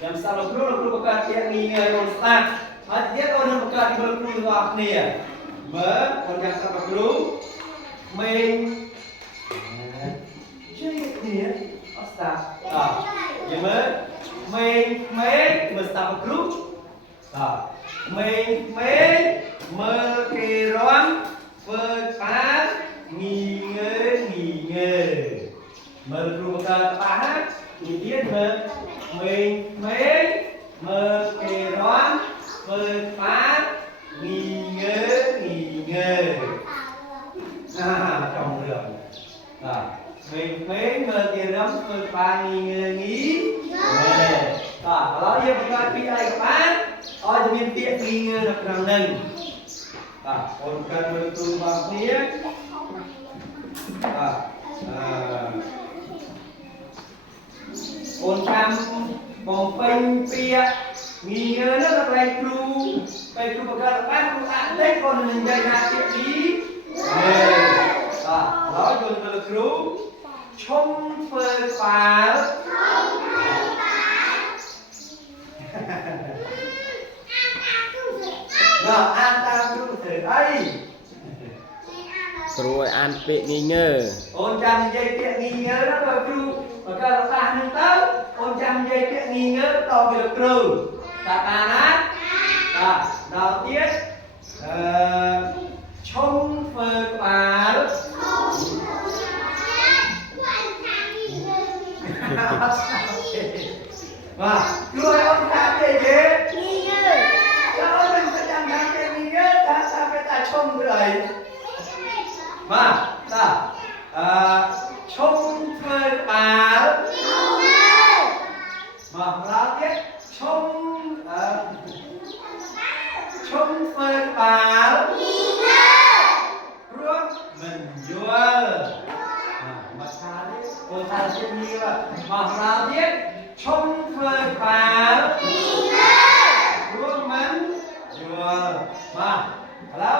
Yang salah guru bekas yang ingin Ustaz. Hadiah orang bekas di guru akhirnya. Orang yang salah guru main jadi dia Ustaz. Yang main bersama guru. Main mekiron bekas ngingin. Guru bekas paham dia mình mekiron bekas ngingin. Trong đường mình mekiron bekas ngingin. Kalau dia bukan pilih kapan, orang jadi tiap ngingin nak nang. Orang kan betul maknanya. Ôn chăm còn phanh pia nghỉ ngơi rất là đầy cru bậc các bạn cũng lấy con mình dạy ra chuyện ý nói luôn là cru trong phơi phá rồi an tam cru từ đây rồi ăn bị nghỉ ngơi ôn chăm dạy chuyện nghỉ ngơi rất là cru maka lepas nanti, orang jadi việc nghi ngờ tao bị cừu, tak kanan, đầu tiên, trong phơi phá, và đuôi ông tham gì vậy? Nghi ngờ, sao mình sẽ làm cái nghi ngờ, ta phải ta trong rồi, mà trong phơi phá mà ra tiếp trong phơi phá rồi mình vừa mà tha đi ôi tha chuyện gì mà ra tiếp trong phơi phá rồi mình vừa màแล้ว